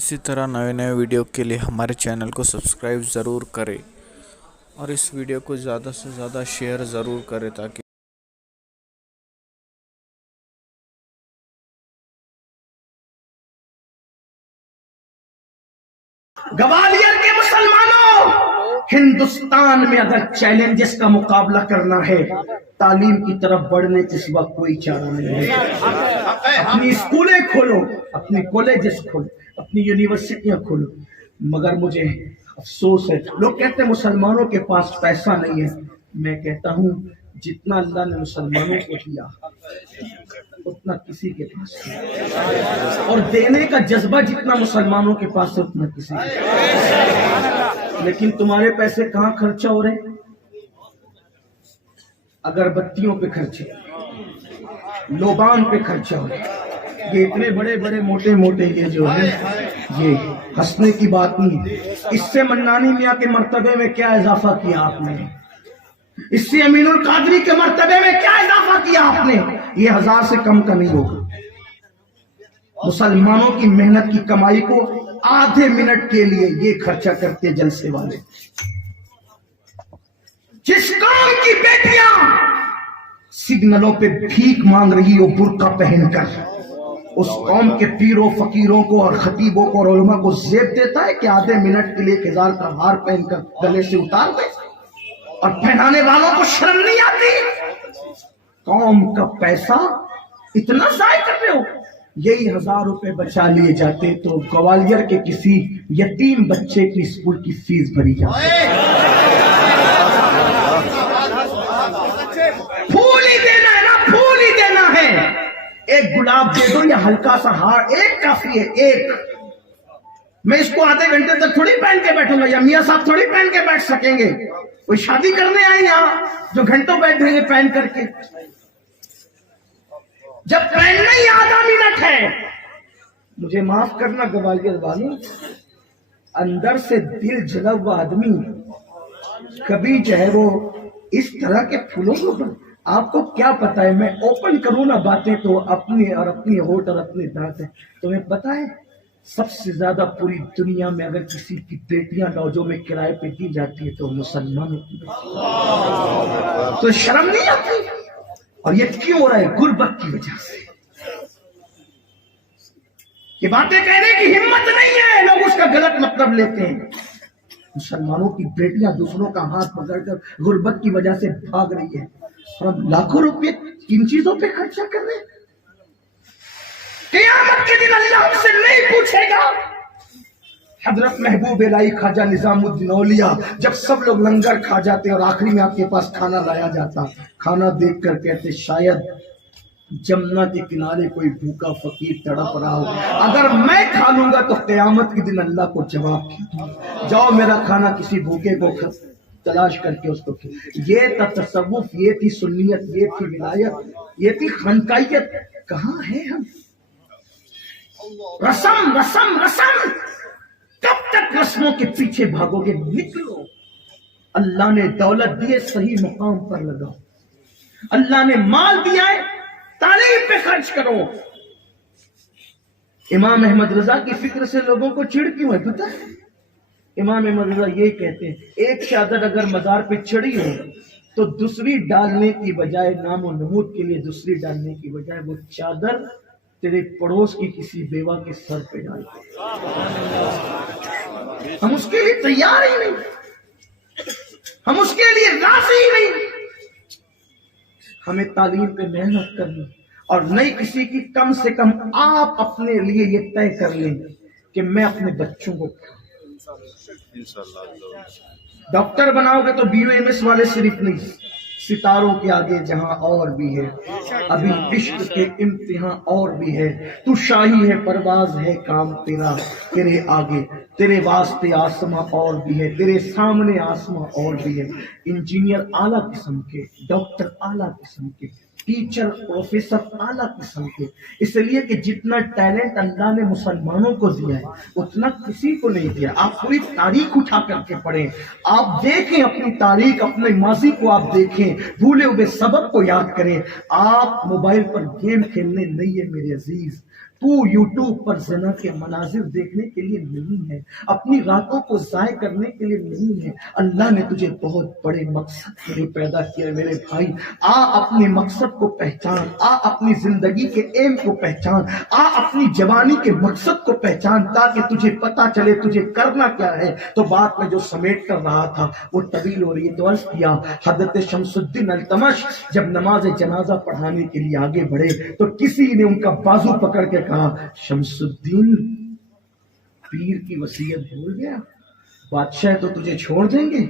इसी तरह नए नए वीडियो के लिए हमारे चैनल को सब्सक्राइब ज़रूर करें और इस वीडियो को ज़्यादा से ज़्यादा शेयर ज़रूर करें ताकि ग्वालियर के मुसलमानों, हिंदुस्तान में अगर चैलेंजेस का मुकाबला करना है, तालीम की तरफ बढ़ने के सिवा कोई चारा नहीं है। अपनी स्कूलें खोलो, अपनी कॉलेजेस खोलो, अपनी यूनिवर्सिटियां खोलो, मगर मुझे अफसोस है, लोग कहते हैं मुसलमानों के पास पैसा नहीं है। मैं कहता हूं जितना अल्लाह ने मुसलमानों को दिया उतना किसी के पास नहीं, और देने का जज्बा जितना मुसलमानों के पास है उतना किसी के पास। लेकिन तुम्हारे पैसे कहां खर्चा हो रहे? अगरबत्तियों पे खर्चे, लोबान पे खर्चा हो रहे। ये इतने बड़े बड़े मोटे मोटे ये जो है, ये हंसने की बात नहीं है। इससे मन्नानी मियाँ के मर्तबे में क्या इजाफा किया आपने? इससे अमीनुल कादरी के मर्तबे में क्या इजाफा किया आपने? ये 1000 से कम का नहीं होगा। मुसलमानों की मेहनत की कमाई को आधे मिनट के लिए ये खर्चा करते जलसे वाले। जिस कौम की बेटियां सिग्नलों पे भीख मांग रही हो बुर्का पहनकर, उस कौम के पीरों फकीरों को और खतीबों को और उलमा को जेब देता है कि आधे मिनट के लिए 1000 का हार पहनकर गले से उतार दे, और पहनाने वालों को शर्म नहीं आती? कौम का पैसा इतना जाया कर रहे हो। यही 1000 रुपए बचा लिए जाते तो ग्वालियर के किसी यतीम बच्चे की स्कूल की फीस भरी जाती। फूल ही देना है ना, फूल ही देना है। एक गुलाब दे दो या हल्का सा हार, एक काफी है, एक। मैं इसको आधे घंटे तक थोड़ी पहन के बैठूंगा, या मियाँ साहब थोड़ी पहन के बैठ सकेंगे। कोई शादी करने आए यहाँ जो घंटों बैठेंगे पहन करके? जब पहनना ही आधा मिनट है। मुझे माफ करना ग्वालियर वालों, अंदर से दिल जला हुआ आदमी कभी जो है वो इस तरह के फूलों को, आपको क्या पता है, मैं ओपन करूं ना बातें तो अपनी और अपनी होठ और अपने दांत है। तुम्हें पता है सबसे ज्यादा पूरी दुनिया में अगर किसी की बेटियां लॉजों में किराए पे दी जाती है तो मुसलमानों की। तो शर्म नहीं आती? और ये क्यों हो रहा है? गुर्बत की वजह से। ये बातें कहने की हिम्मत नहीं है, लोग उसका गलत मतलब लेते हैं। मुसलमानों की बेटियां दूसरों का हाथ पकड़कर गुर्बत की वजह से भाग रही है, और हम लाखों रुपए किन चीजों पे खर्चा कर रहे हैं? क़यामत के दिन अल्लाह हमसे नहीं पूछेगा। हजरत महबूब इलाही ख्वाजा निजामुद्दीन औलिया जब सब लोग लंगर खा जाते और आखिरी में आपके पास खाना लाया जाता, खाना देखकर कहते शायद जमुना के किनारे कोई भूखा फकीर तड़प रहा हो, अगर मैं खा लूंगा तो क़यामत के दिन अल्लाह को जवाब दूंगा, जाओ मेरा खाना किसी भूखे को तलाश करके उसको। ये था तसव्वुफ, ये थी सुन्नियत, ये थी विलायत, ये थी खनकाइयत। कहाँ है हम? रसम रसम रसम, कब तक रस्मों के पीछे भागोगे? निकलो। अल्लाह ने दौलत दी है, सही मुकाम पर लगाओ। अल्लाह ने माल दिया है, तालीम पे खर्च करो। इमाम अहमद रजा की फिक्र से लोगों को चिढ़ क्यों है पता है? इमाम अहमद रजा ये कहते हैं एक चादर अगर मजार पे चढ़ी हो तो दूसरी डालने की बजाय, नामो नमूद के लिए दूसरी डालने की बजाय, वो चादर तेरे पड़ोस की किसी बेवा के सर पे डाल। हम उसके लिए तैयार ही नहीं, हम उसके लिए राजी ही नहीं। हमें तालीम पे मेहनत करनी, और नहीं किसी की, कम से कम आप अपने लिए ये तय कर लें कि मैं अपने बच्चों को डॉक्टर बनाओगे तो BUMS वाले सिर्फ नहीं, सितारों के आगे जहां और भी है, अभी इश्क के इम्तिहान और भी है। तू शाही है, परवाज है काम तेरा, तेरे आगे तेरे वास्ते आसमां और भी है, तेरे सामने आसमां और भी है। इंजीनियर आला किस्म के, डॉक्टर आला किस्म के, टीचर प्रोफेसर आला किस्म के, इसलिए कि जितना टैलेंट अल्लाह ने मुसलमानों को दिया है उतना किसी को नहीं दिया। आप पूरी तारीख उठा करके पढ़ें, आप देखें अपनी तारीख, अपने माजी को आप देखें, भूले हुए सबक को याद करें। आप मोबाइल पर गेम खेलने नहीं है मेरे अजीज, تو यूट्यूब पर ज़िना के मनाजिर देखने के लिए नहीं है, अपनी रातों को ज़ाय करने के लिए नहीं है। अल्लाह ने तुझे बहुत बड़े मकसद के लिए पैदा किया है मेरे भाई। आ अपने मकसद को पहचान, आ अपनी जिंदगी के एम को पहचान, आ अपनी जवानी के मकसद को पहचान, ताकि तुझे पता चले तुझे करना क्या है। तो बात में जो समेट कर रहा था वो तवील हो रही है, तो अर्ज किया हजरत शमसुद्दीन अल्तमश जब नमाज जनाजा पढ़ाने के लिए आगे बढ़े तो किसी ने उनका बाजू पकड़ के कहा, शमसुद्दीन पीर की वसीयत भूल गया, बादशाह तो तुझे छोड़ देंगे।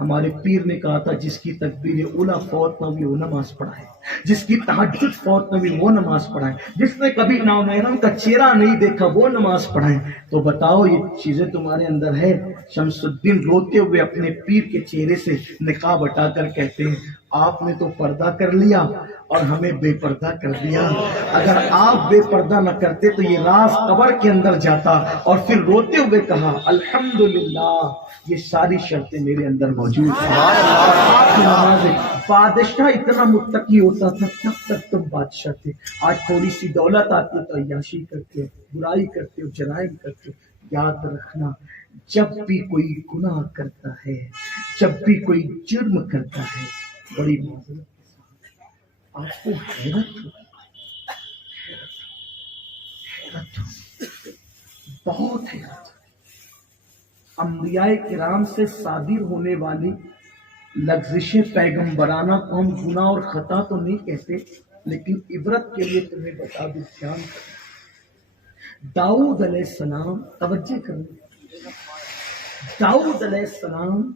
हमारे पीर ने कहा था जिसकी तकबीर उला फौत न हुई वो नमाज पढ़ाए, जिसकी तहज्जुद फौत न हुई वो नमाज पढ़ाए, जिसने कभी नामहरम का चेहरा नहीं देखा वो नमाज पढ़ाए। तो बताओ ये चीजें तुम्हारे अंदर है। शमसुद्दीन रोते हुए अपने पीर के चेहरे से निकाब हटाकर कहते हैं, आपने तो पर्दा कर लिया और हमें बेपर्दा कर दिया। अगर आप बेपर्दा न करते तो ये राज कब्र के अंदर जाता। और फिर रोते हुए कहा, अल्हम्दुलिल्लाह ये सारी शर्तें मेरे अंदर मौजूद हैं। बादशाह इतना मुत्तकी होता था तब तक तुम बादशाह थे। आज थोड़ी सी दौलत आती तो अय्याशी करते हो, बुराई करते हो, जराइम करते हो। याद रखना, जब भी कोई गुनाह करता है, जब भी कोई जुर्म करता है, बड़ी माजरत आपको हैरत हो, बहुत हैरत। अंबियाए किराम से सादिर होने वाली लग़्ज़िश पैगंबराना को हम गुनाह और खता तो नहीं कहते, लेकिन इबरत के लिए तुम्हें बता दूं, ध्यान करो। दाऊद अलैहिस्सलाम, तवज्जो करो, दाऊद अलैहिस्सलाम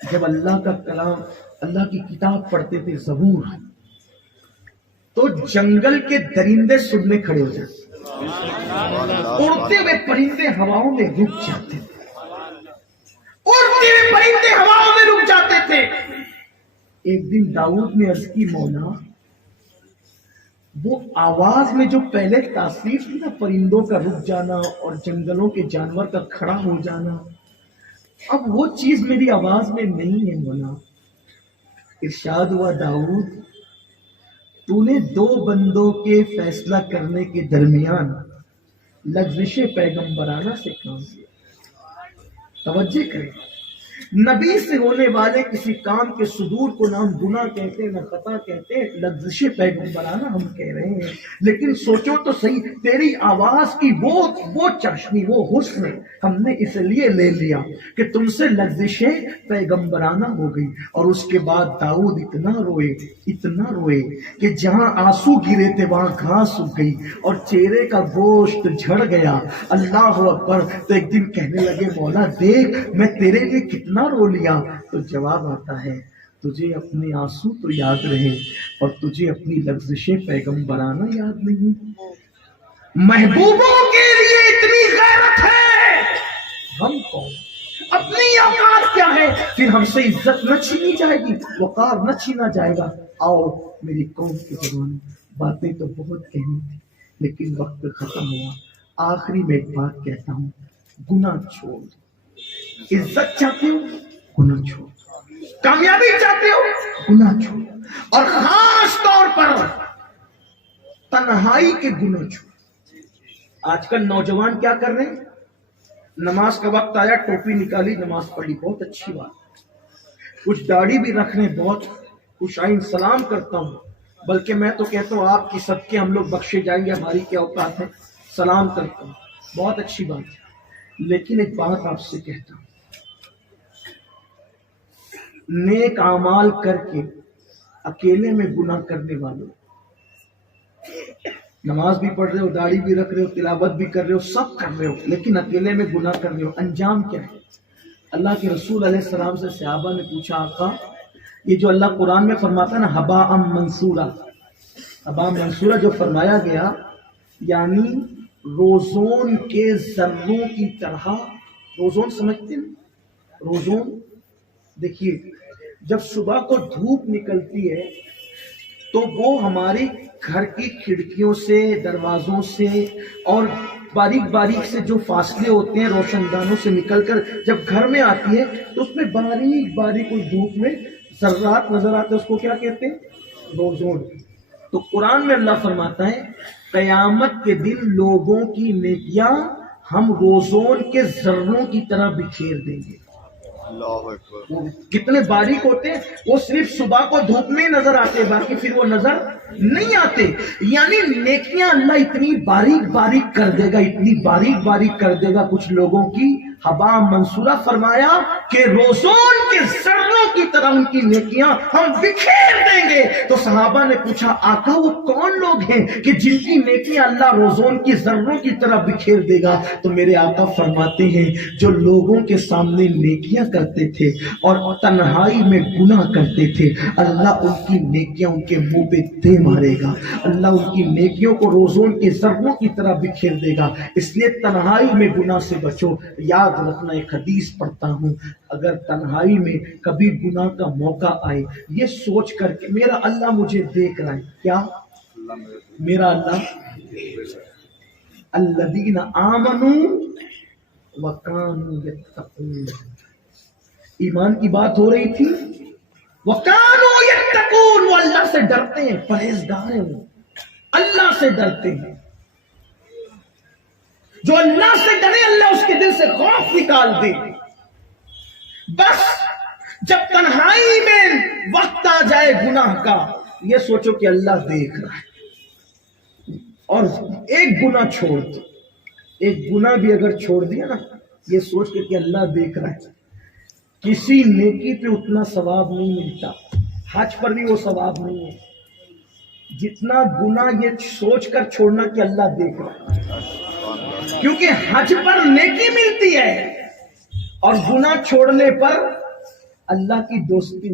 जब अल्लाह का कलाम, अल्लाह की किताब पढ़ते थे ज़बूर, तो जंगल के दरिंदे सुनने खड़े हो जाते, उड़ते हुए परिंदे हवाओं में रुक जाते थे, उड़ते हुए परिंदे हवाओं में रुक जाते थे। एक दिन दाऊद ने अर्ज की, मौला वो आवाज में जो पहले तासीर थी ना, परिंदों का रुक जाना और जंगलों के जानवर का खड़ा हो जाना, अब वो चीज मेरी आवाज में नहीं है मौला। इरशाद हुआ, दाऊद तूने दो बंदों के फैसला करने के दरमियान लग़्ज़िश पैगंबराना से काम किया। तवज्जो करें, नबी से होने वाले किसी काम के सुदूर को ना हम गुनाह कहते न खता कहते, लग़्ज़िश पैगंबराना हम कह रहे हैं। लेकिन सोचो तो सही, तेरी आवाज की वो चाशनी, वो हुस्न हमने इसलिए ले लिया कि तुमसे लग़्ज़िश पैगंबराना हो गई। और उसके बाद दाऊद इतना रोए कि जहां आंसू गिरे थे वहां घास सूख गई और चेहरे का गोश्त झड़ गया। अल्लाह अकबर। तो एक दिन कहने लगे, मौला देख मैं तेरे लिए कितना रो लिया। तो जवाब आता है, तुझे अपने आंसू तो याद रहे और तुझे अपनी लग़्ज़िश पैगंबराना याद नहीं। महबूबों के लिए इतनी गैरत है, हम कौन, अपनी औकात क्या है, फिर हमसे इज्जत न छीनी जाएगी, वक़ार न छीना जाएगा। आओ मेरी कौम की ज़बान, बातें तो बहुत कहनी थी लेकिन वक्त खत्म हुआ। आखिरी में एक बात कहता हूँ, गुनाह छोड़। इज्जत चाहते हो, गुनाह छोड़। कामयाबी चाहते हो, गुनाह छोड़। और खास तौर पर तन्हाई के गुनाह छोड़। आजकल नौजवान क्या कर रहे हैं, नमाज का वक्त आया, टोपी निकाली, नमाज पढ़ी, बहुत अच्छी बात, कुछ दाढ़ी भी रख रहे हैं, बहुत खुशाइन, सलाम करता हूँ। बल्कि मैं तो कहता हूँ आपकी सबके हम लोग बख्शे जाएंगे, हमारी क्या औकात है, सलाम करता हूँ, बहुत अच्छी बात है। लेकिन एक बात आपसे कहता हूँ, नेक आमाल करके अकेले में गुनाह करने वालों, नमाज भी पढ़ रहे हो, दाढ़ी भी रख रहे हो, तिलावत भी कर रहे हो, सब कर रहे हो, लेकिन अकेले में गुनाह कर रहे हो, अंजाम क्या है? अल्लाह के रसूल अलैहिस्सलाम से सहाबा ने पूछा, आका ये जो अल्लाह कुरान में फरमाता है ना, हबा मंसूरा, हबा मंसूरा जो फरमाया गया, यानी रोज़ोन के जर्रों की तरह। रोज़ोन समझते हैं? रोज़ोन देखिए, जब सुबह को धूप निकलती है तो वो हमारी घर की खिड़कियों से, दरवाजों से और बारीक बारीक से जो फासले होते हैं रोशनदानों से निकलकर जब घर में आती है तो उसमें बारीक बारीक उस धूप में जर्रात नजर आते हैं, उसको क्या कहते हैं? रोज़ोन। तो कुरान में अल्लाह फरमाता है قیامت کے دن لوگوں کی نیکیاں ہم روزون کے ذروں کی طرح بکھیر دیں گے. وہ کتنے باریک ہوتے ہیں، وہ صرف صبح کو دھوپ میں نظر آتے، باقی پھر وہ نظر نہیں آتے. یعنی نیکیاں اللہ اتنی باریک باریک کر دے گا، اتنی باریک باریک کر دے گا کچھ لوگوں کی حبا منصورہ. فرمایا کہ روزون کے ذروں کی طرح ان کی نیکیاں ہم بکھیر دیں گے. تو صحابہ نے پوچھا آقا وہ کون لوگ ہیں کہ جن کی نیکیاں اللہ روزون کی ذروں کی طرح بکھیر دے گا؟ تو میرے آقا فرماتے ہیں جو لوگوں کے سامنے نیکیاں کرتے تھے اور تنہائی میں گناہ کرتے تھے، اللہ ان کی نیکیاں ان کے منہ پہ دے مارے گا. اللہ ان کی نیکیوں کو روزون کے ذروں کی طرح بکھیر دے گا. اس لیے تنہائی میں گناہ سے بچو. یاد رکھنا، ایک حدیث پڑھتا ہوں، اگر تنہائی میں کبھی گناہ کا موقع آئے، یہ سوچ کر کہ میرا اللہ مجھے دیکھ رہا ہے. کیا میرا اللہ؟ الذین آمنوا وکانوا یتقون. ایمان کی بات ہو رہی تھی. وکانوا یتقون، وہ اللہ سے ڈرتے ہیں، پرہیزگار ہیں، وہ اللہ سے ڈرتے ہیں. جو اللہ سے ڈرے اللہ اس کے دل سے خوف نکال دے. بس جب تنہائی میں وقت آ جائے گناہ کا، یہ سوچو کہ اللہ دیکھ رہا ہے، اور ایک گناہ چھوڑ دو. ایک گناہ بھی اگر چھوڑ دیا نا، یہ سوچ کے کہ اللہ دیکھ رہا ہے، کسی نیکی پہ اتنا ثواب نہیں ملتا. حج پر بھی وہ ثواب نہیں ہے جتنا گناہ یہ سوچ کر چھوڑنا کہ اللہ دیکھ رہا ہے. کیونکہ حج پر نیکی ملتی ہے اور گناہ چھوڑنے پر اللہ کی دوستی.